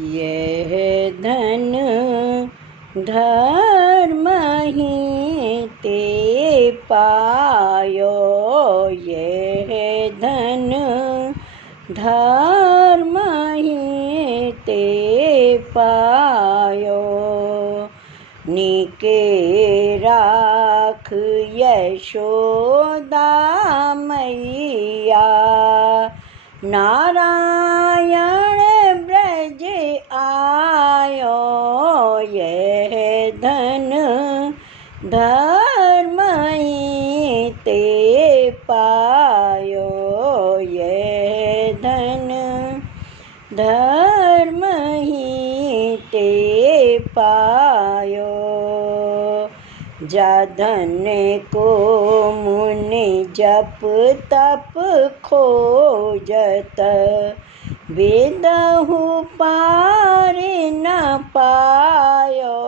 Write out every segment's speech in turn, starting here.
यह धन धर्म ही ते पायो, यह धन धर्म ही ते पायो। निके राख यशोदा मैया, नारायण ब्रज आयो, यह धन धर्म ही ते पायो, यह धन धर्म ही ते पायो। जाधन को मुनि जप तप खोजत, वेदहु पार न पायो,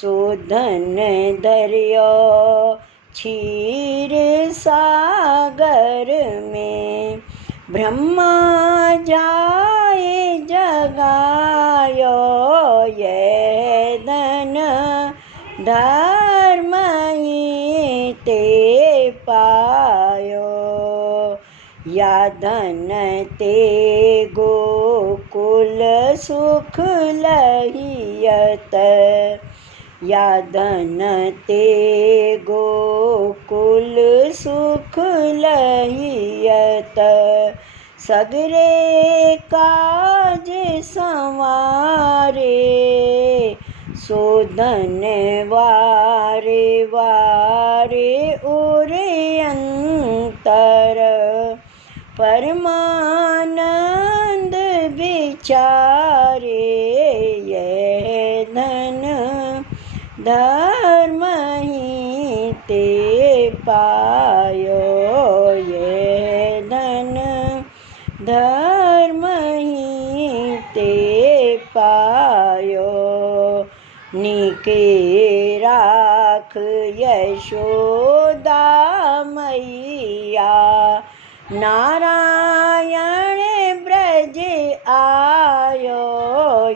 शोधन धर्यो क्षीर सागर में, ब्रह्मा जाए जगायो, यह धन धर्म ही ते पायो। या धन ते गोकुल सुख लहियत, या धन ते गोकुल सुख लहियत, सगरे काज संवारे, शोधन वारे वारे उरे अंतर, परमानंद विचारे, यह धन धर्म ही ते पायो, यह धन धर्म ही ते पायो। निके राख यशोदा मैया, नारायण ब्रज आयो,